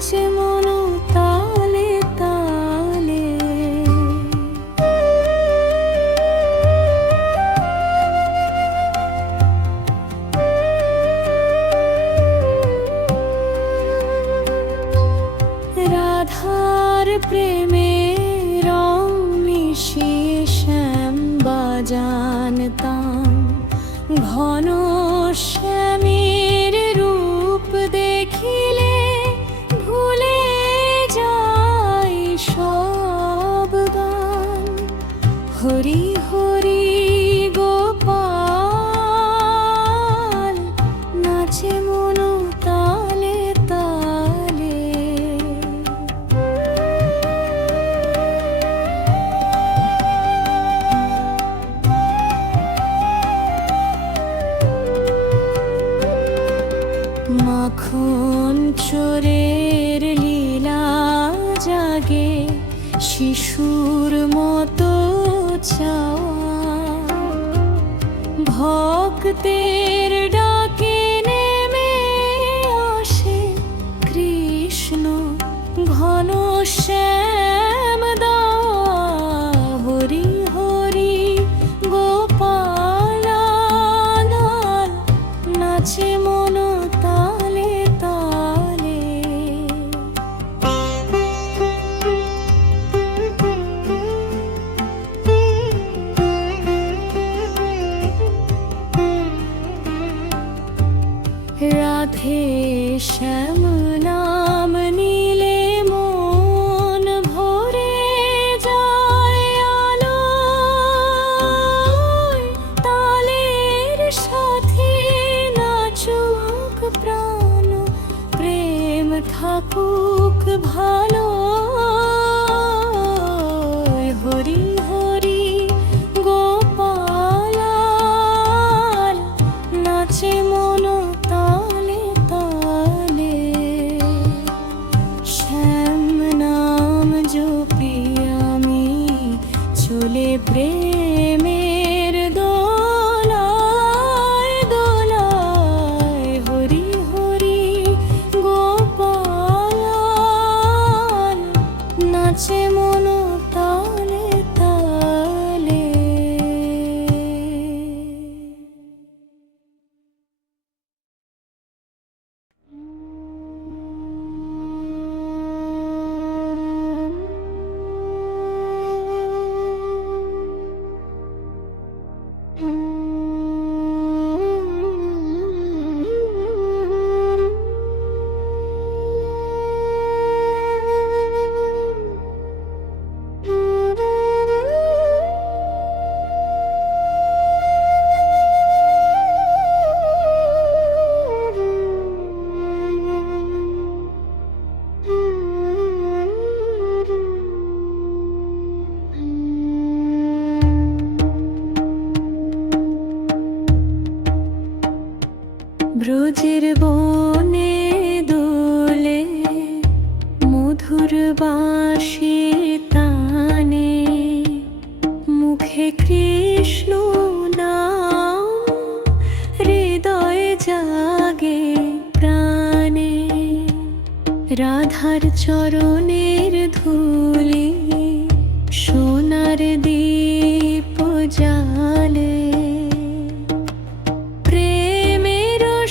নাচে মন তালে তালে। রাধার প্রেমে রং মিশিয়ে শ্যাম বাজানতাম, ঘন শ্যামের রূপ দেখিলে ভুলে যাই সব গান। হরি হরি গোপাল, নাচে মন তালে তালে। মাখন চোরের লীলা জাগে, শিশুর মতো চাওয়া, ভক্তের ডাকে নেমে আসে কৃষ্ণ ঘন শ্যাম দাওয়া। হরি হরি গোপাল, নাচে মন তালে তালে। রাধে শ্যাম নাম নিলে মন ভরে যায় আলোয়, তালের সাথে নাচুক প্রাণ, প্রেম থাকুক ভালো। হরি হরি গোপাল, নাচে মন তালে তালে। শ্যাম নাম জপি আমি চলে প্রেমের দোলায় দোলায়। হরি হরি গোপাল, নাচে মন তালে তালে। ব্রজের বনে দোলে মধুর বাঁশি তানে, মুখে কৃষ্ণ নাম হৃদয়ে জাগে প্রাণে। রাধার চরণের ধূলি সোনার দীপ জালে,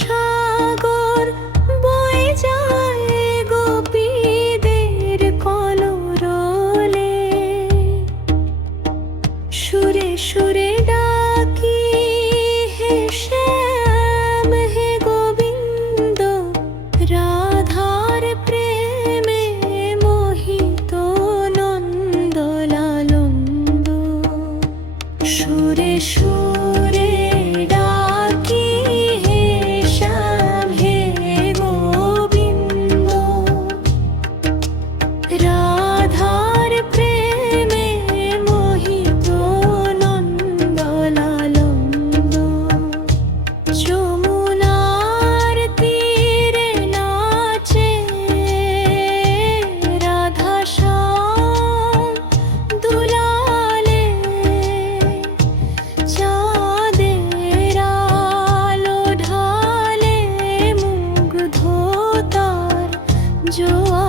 সাগর বয়ে যায় গোপীদের কলরলে। সুরে সুরে ডাকি হে শ্যাম হে গোবিন্দ, রাধার প্রেমে মোহিত নন্দ লালন্দ। সুরে সুরে ডাকি হে শ্যাম হে গোবিন্দ, রাধার প্রেমে মোহিত নন্দ লালন্দ। যমুনার তীরে নাচে রাধা শ্যাম দুলালে, চাঁদের আলো ঢালে মুগ্ধ তার জোয়ার।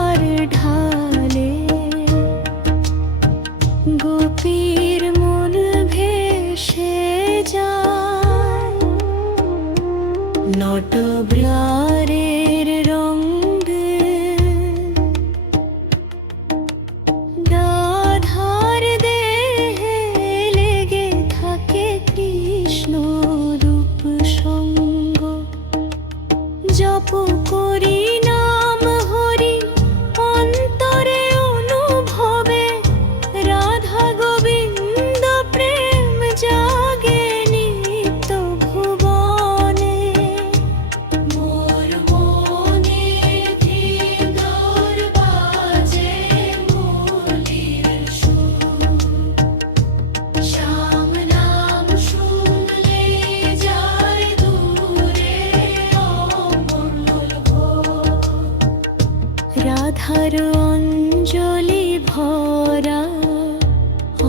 রাধার অঞ্জলি ভরা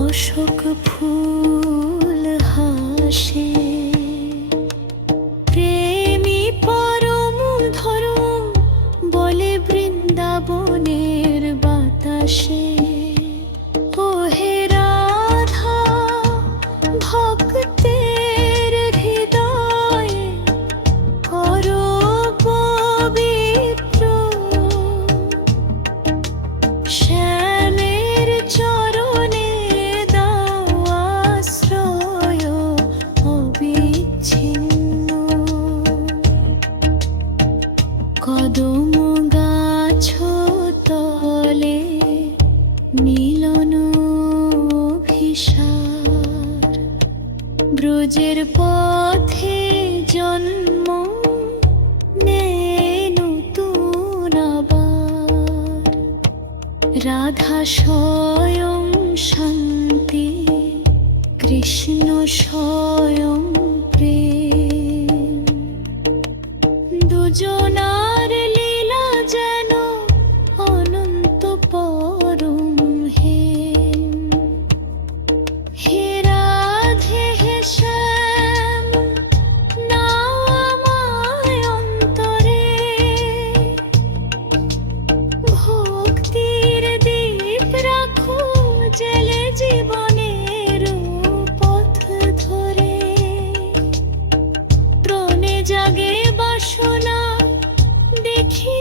অশোক ফুল হাসে, প্রেমী পরম ধরম বলে বৃন্দাবনের বাতাসে। ও হে রাধা, ভক্তের হৃদয়ে করো পবিত্র, শ্যামের চরণে দাও আশ্রয় অবিচ্ছিন্ন। কদম গাছ তলে মিলন অভিসার, ব্রজের পথে জন্ম নেয় নতুন আবার। রাধা স্বয়ং শান্তি, কৃষ্ণ স্বয়ং প্রেম, দুজনার লীলা যেন অনন্ত পরম হেম। হে রাধে হে শ্যাম, নাও আমায় অন্তরে, ভক্তির দীপ রাখো জেলে জীবনের পথ ধরে। প্রাণে জাগে বাসনা দেখি